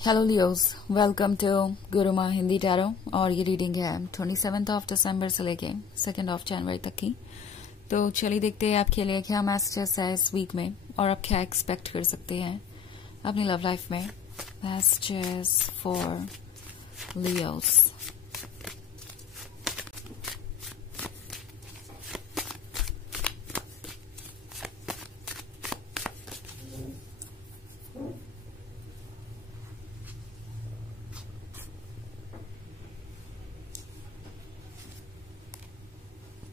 Hello Leos, welcome to Guruma Hindi tarot. और ये reading है 27 ऑफ दिसंबर से लेके 2 ऑफ जनवरी तक की। तो चलिए देखते हैं आपके लिए क्या मैसेजेस है इस वीक में और आप क्या एक्सपेक्ट कर सकते हैं अपनी लव लाइफ में। Messages for Leos.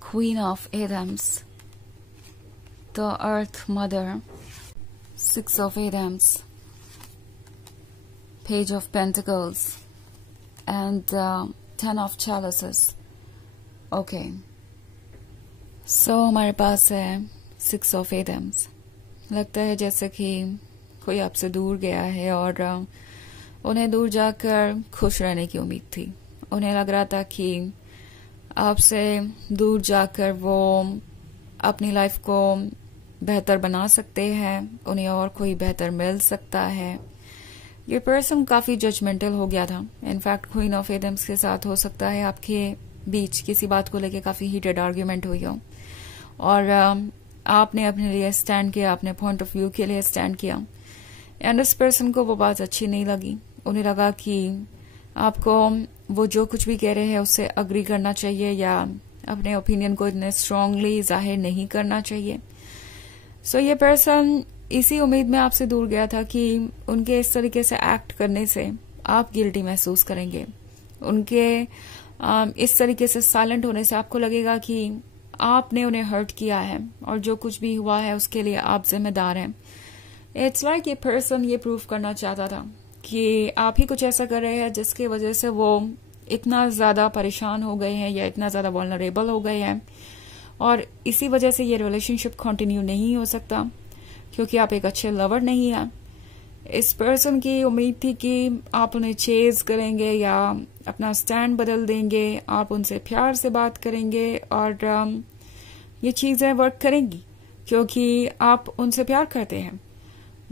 Queen of Adams, the Earth Mother, 6 of Adams, Page of Pentacles, and 10 of Chalices. Okay. So हमारे पास है 6 of Adams. लगता है जैसे कि कोई आपसे दूर गया है और उन्हें दूर जाकर खुश रहने की उम्मीद थी। उन्हें लग रहा था कि आपसे दूर जाकर वो अपनी लाइफ को बेहतर बना सकते हैं, उन्हें और कोई बेहतर मिल सकता है। ये पर्सन काफी जजमेंटल हो गया था। इनफैक्ट क्वीन ऑफ एडम्स के साथ हो सकता है आपके बीच किसी बात को लेकर काफी हीटेड आर्ग्यूमेंट हुई हो और आपने अपने लिए स्टैंड किया, अपने पॉइंट ऑफ व्यू के लिए स्टैंड किया एंड इस पर्सन को वो बात अच्छी नहीं लगी। उन्हें लगा कि आपको वो जो कुछ भी कह रहे हैं उससे अग्री करना चाहिए या अपने ओपिनियन को इतने स्ट्रांगली जाहिर नहीं करना चाहिए। सो ये पर्सन इसी उम्मीद में आपसे दूर गया था कि उनके इस तरीके से एक्ट करने से आप गिल्टी महसूस करेंगे। उनके इस तरीके से साइलेंट होने से आपको लगेगा कि आपने उन्हें हर्ट किया है और जो कुछ भी हुआ है उसके लिए आप जिम्मेदार हैं। इट्स लाइक ये पर्सन ये प्रूव करना चाहता था कि आप ही कुछ ऐसा कर रहे हैं जिसकी वजह से वो इतना ज्यादा परेशान हो गए हैं या इतना ज्यादा वल्नरेबल हो गए हैं और इसी वजह से ये रिलेशनशिप कंटिन्यू नहीं हो सकता क्योंकि आप एक अच्छे लवर नहीं हैं। इस पर्सन की उम्मीद थी कि आप उन्हें चेज करेंगे या अपना स्टैंड बदल देंगे, आप उनसे प्यार से बात करेंगे और ये चीजें वर्क करेंगी क्योंकि आप उनसे प्यार करते हैं।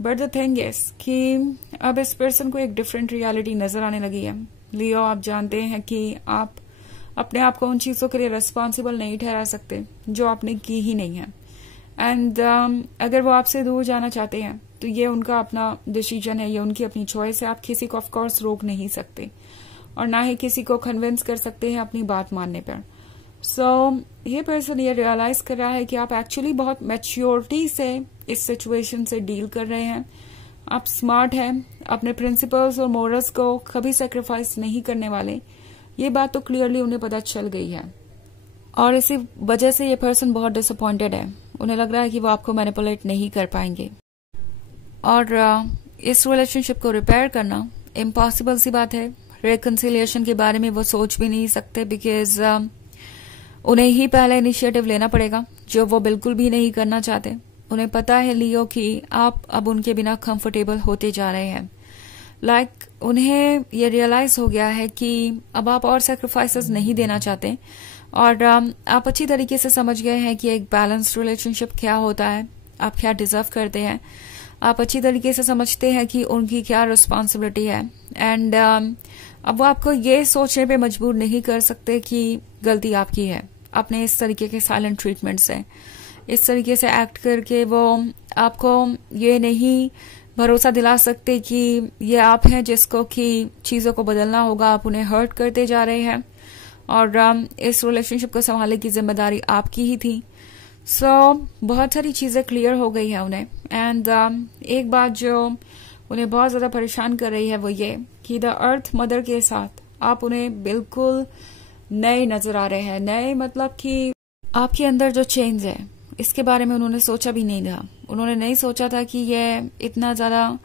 बट द थिंग इज कि अब इस पर्सन को एक डिफरेंट रियलिटी नजर आने लगी है। लियो, आप जानते हैं कि आप अपने आप को उन चीजों के लिए रिस्पॉन्सिबल नहीं ठहरा सकते जो आपने की ही नहीं है एंड अगर वो आपसे दूर जाना चाहते हैं तो ये उनका अपना डिसीजन है, ये उनकी अपनी चॉइस है। आप किसी को ऑफकोर्स रोक नहीं सकते और ना ही किसी को कन्विंस कर सकते हैं अपनी बात मानने पर। सो ये पर्सन ये रियलाइज कर रहा है कि आप एक्चुअली बहुत मैच्योरिटी से इस सिचुएशन से डील कर रहे हैं। आप स्मार्ट हैं, अपने प्रिंसिपल्स और मोरल्स को कभी सेक्रीफाइस नहीं करने वाले। ये बात तो क्लियरली उन्हें पता चल गई है और इसी वजह से ये पर्सन बहुत डिसअपॉइंटेड है। उन्हें लग रहा है कि वो आपको मैनिपुलेट नहीं कर पाएंगे और इस रिलेशनशिप को रिपेयर करना इम्पॉसिबल सी बात है। रिकंसिलिएशन के बारे में वो सोच भी नहीं सकते बिकॉज उन्हें ही पहला इनिशिएटिव लेना पड़ेगा जो वो बिल्कुल भी नहीं करना चाहते। उन्हें पता है लियो कि आप अब उनके बिना कंफर्टेबल होते जा रहे हैं। उन्हें ये रियलाइज हो गया है कि अब आप और सैक्रिफाइसेस नहीं देना चाहते और आप अच्छी तरीके से समझ गए हैं कि एक बैलेंस्ड रिलेशनशिप क्या होता है, आप क्या डिजर्व करते हैं। आप अच्छी तरीके से समझते हैं कि उनकी क्या रिस्पॉन्सिबिलिटी है एंड अब वो आपको ये सोचने पे मजबूर नहीं कर सकते कि गलती आपकी है। अपने इस तरीके के साइलेंट ट्रीटमेंट से, इस तरीके से एक्ट करके वो आपको ये नहीं भरोसा दिला सकते कि ये आप हैं जिसको कि चीजों को बदलना होगा। आप उन्हें हर्ट करते जा रहे हैं और इस रिलेशनशिप को संभालने की जिम्मेदारी आपकी ही थी। सो बहुत सारी चीजें क्लियर हो गई है उन्हें एंड एक बात जो उन्हें बहुत ज्यादा परेशान कर रही है वो ये कि द अर्थ मदर के साथ आप उन्हें बिल्कुल नए नजर आ रहे हैं। नए मतलब कि आपके अंदर जो चेंज है इसके बारे में उन्होंने सोचा भी नहीं था। उन्होंने नहीं सोचा था कि ये इतना ज्यादा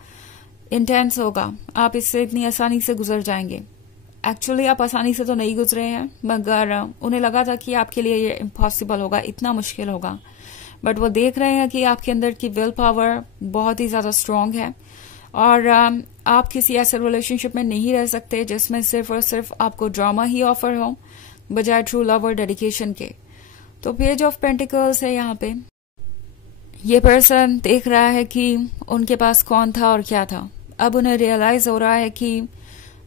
इंटेंस होगा, आप इससे इतनी आसानी से गुजर जाएंगे। एक्चुअली आप आसानी से तो नहीं गुजरे हैं मगर उन्हें लगा था कि आपके लिए ये इम्पॉसिबल होगा, इतना मुश्किल होगा। बट वो देख रहे हैं कि आपके अंदर की विल पावर बहुत ही ज्यादा स्ट्रांग है और आप किसी ऐसे रिलेशनशिप में नहीं रह सकते जिसमें सिर्फ और सिर्फ आपको ड्रामा ही ऑफर हो बजाय ट्रू लव और डेडिकेशन के। तो पेज ऑफ पेंटिकल्स है यहाँ पे। ये पर्सन देख रहा है कि उनके पास कौन था और क्या था। अब उन्हें रियलाइज हो रहा है कि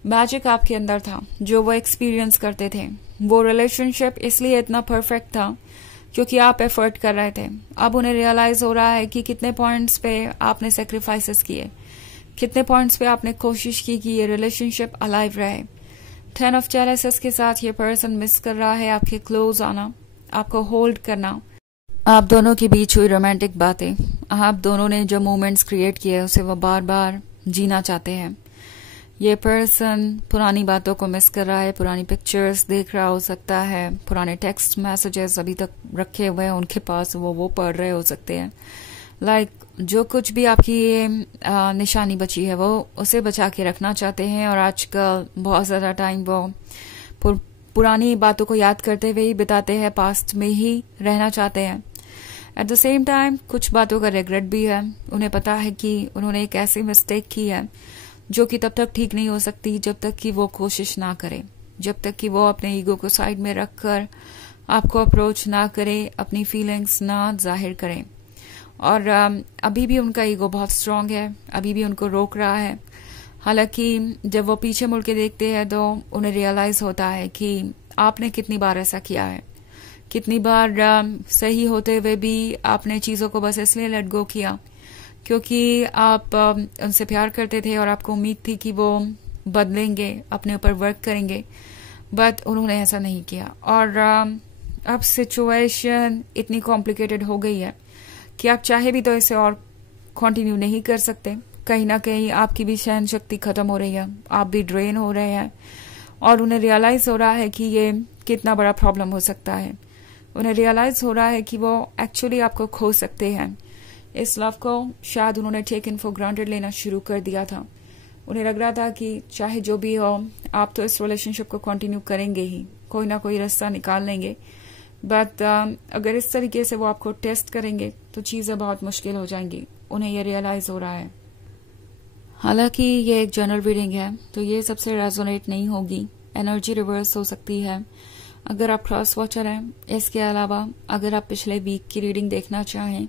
मैजिक आपके अंदर था जो वो एक्सपीरियंस करते थे। वो रिलेशनशिप इसलिए इतना परफेक्ट था क्योंकि आप एफर्ट कर रहे थे। अब उन्हें रियलाइज हो रहा है कि कितने पॉइंट्स पे आपने सेक्रीफाइसेस किए, कितने पॉइंट्स पे आपने कोशिश की कि ये रिलेशनशिप अलाइव रहे। 10 ऑफ चैलेंजेस के साथ ये पर्सन मिस कर रहा है आपके क्लोज आना, आपको होल्ड करना, आप दोनों के बीच हुई रोमांटिक बातें, आप दोनों ने जो मोमेंट्स क्रिएट किए उसे वो बार बार जीना चाहते हैं। ये पर्सन पुरानी बातों को मिस कर रहा है, पुरानी पिक्चर्स देख रहा हो सकता है, पुराने टेक्स्ट मैसेजेस अभी तक रखे हुए हैं उनके पास, वो पढ़ रहे हो सकते हैं। लाइक जो कुछ भी आपकी ये निशानी बची है वो उसे बचा के रखना चाहते हैं, और आजकल बहुत ज़्यादा टाइम वो पुरानी बातों को याद करते हुए ही बिताते हैं, पास्ट में ही रहना चाहते हैं। एट द सेम टाइम कुछ बातों का रिग्रेट भी है। उन्हें पता है कि उन्होंने एक ऐसी मिस्टेक की है जो कि तब तक ठीक नहीं हो सकती जब तक कि वो कोशिश ना करे, जब तक कि वो अपने ईगो को साइड में रखकर आपको अप्रोच ना करे, अपनी फीलिंग्स ना जाहिर करें। और अभी भी उनका ईगो बहुत स्ट्रांग है, अभी भी उनको रोक रहा है। हालांकि जब वो पीछे मुड़ के देखते हैं तो उन्हें रियलाइज होता है कि आपने कितनी बार ऐसा किया है, कितनी बार सही होते हुए भी आपने चीज़ों को बस इसलिए लेट गो किया क्योंकि आप उनसे प्यार करते थे और आपको उम्मीद थी कि वो बदलेंगे, अपने ऊपर वर्क करेंगे, बट उन्होंने ऐसा नहीं किया। और अब सिचुएशन इतनी कॉम्प्लिकेटेड हो गई है कि आप चाहे भी तो इसे और कंटिन्यू नहीं कर सकते। कहीं ना कहीं आपकी भी सहन शक्ति खत्म हो रही है, आप भी ड्रेन हो रहे हैं, और उन्हें रियलाइज हो रहा है कि ये कितना बड़ा प्रॉब्लम हो सकता है। उन्हें रियलाइज हो रहा है कि वो एक्चुअली आपको खो सकते हैं। इस लव को शायद उन्होंने टेकन फॉर ग्रांटेड लेना शुरू कर दिया था। उन्हें लग रहा था कि चाहे जो भी हो आप तो इस रिलेशनशिप को कंटिन्यू करेंगे ही, कोई ना कोई रास्ता निकाल लेंगे, बट अगर इस तरीके से वो आपको टेस्ट करेंगे तो चीज़ें बहुत मुश्किल हो जाएंगी। उन्हें ये रियलाइज हो रहा है। हालांकि ये एक जनरल रीडिंग है तो ये सबसे रेजोनेट नहीं होगी, एनर्जी रिवर्स हो सकती है अगर आप क्रॉस वॉचर हैं। इसके अलावा अगर आप पिछले वीक की रीडिंग देखना चाहें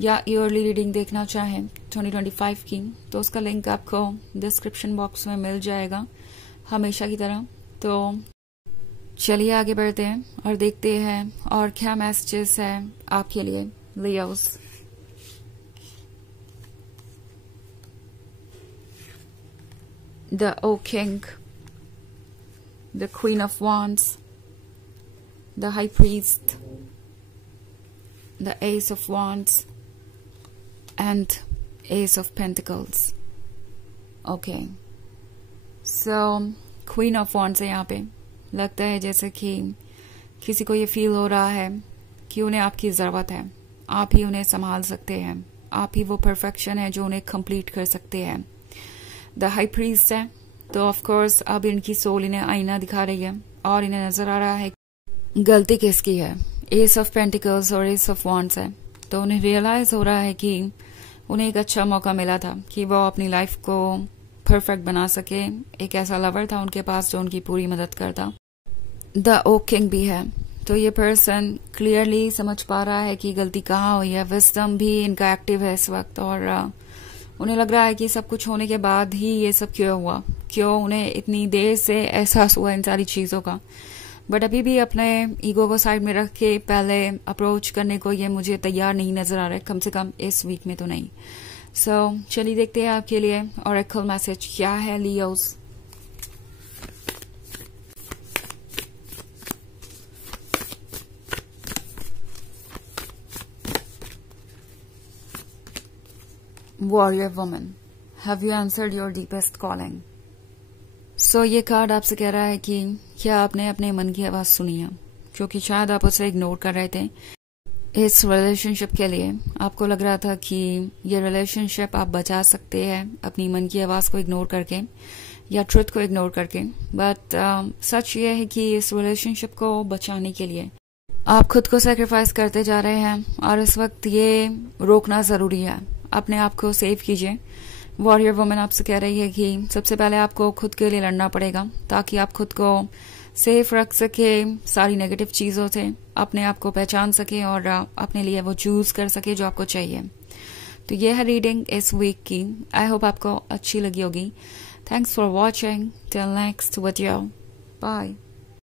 या ईयरली रीडिंग देखना चाहें 2025 की, तो उसका लिंक आपको डिस्क्रिप्शन बॉक्स में मिल जाएगा हमेशा की तरह। तो चलिए आगे बढ़ते हैं और देखते हैं और क्या मैसेजेस है आपके लिए Leos. The Oak King, the Queen of Wands, the High Priest, the Ace of Wands, and Ace of Pentacles. Okay, so Queen of Wands है यहाँ पे। लगता है जैसे कि किसी को ये फील हो रहा है कि उन्हें आपकी ज़रूरत है, आप ही उन्हें संभाल सकते हैं, आप ही वो परफेक्शन है जो उन्हें कंप्लीट कर सकते हैं। द हाई प्रीस्ट है तो ऑफ कोर्स अब इनकी सोल इन्हें आईना दिखा रही है और इन्हें नजर आ रहा है गलती किसकी है। एस ऑफ पेंटिकल्स और एस ऑफ वॉन्ड्स है तो उन्हें रियलाइज हो रहा है कि उन्हें एक अच्छा मौका मिला था कि वो अपनी लाइफ को परफेक्ट बना सके। एक ऐसा लवर था उनके पास जो उनकी पूरी मदद करता। द ओक किंग भी है तो ये पर्सन क्लियरली समझ पा रहा है कि गलती कहाँ हुई है। विजडम भी इनका एक्टिव है इस वक्त और उन्हें लग रहा है कि सब कुछ होने के बाद ही ये सब क्यों हुआ, क्यों उन्हें इतनी देर से एहसास हुआ इन सारी चीज़ों का। बट अभी भी अपने ईगो को साइड में रख के पहले अप्रोच करने को ये मुझे तैयार नहीं नजर आ रहा है, कम से कम इस वीक में तो नहीं। सो चलिए देखते हैं आपके लिए ऑरेकल मैसेज क्या है Leos. Warrior woman, have you answered your deepest calling? So ये कार्ड आपसे कह रहा है कि क्या आपने अपने मन की आवाज सुनी है, क्योंकि शायद आप उसे इग्नोर कर रहे थे। इस रिलेशनशिप के लिए आपको लग रहा था कि ये रिलेशनशिप आप बचा सकते हैं अपनी मन की आवाज को इग्नोर करके या ट्रुथ को इग्नोर करके, बट सच ये है कि इस रिलेशनशिप को बचाने के लिए आप खुद को सेक्रीफाइस करते जा रहे हैं और इस वक्त ये रोकना जरूरी है। अपने आप को सेव कीजिए। वॉरियर वुमन आपसे कह रही है कि सबसे पहले आपको खुद के लिए लड़ना पड़ेगा ताकि आप खुद को सेफ रख सके सारी नेगेटिव चीज़ों से, अपने आप को पहचान सके और अपने लिए वो चूज कर सके जो आपको चाहिए। तो ये है रीडिंग इस वीक की। आई होप आपको अच्छी लगी होगी। Thanks for watching. Till next video, bye.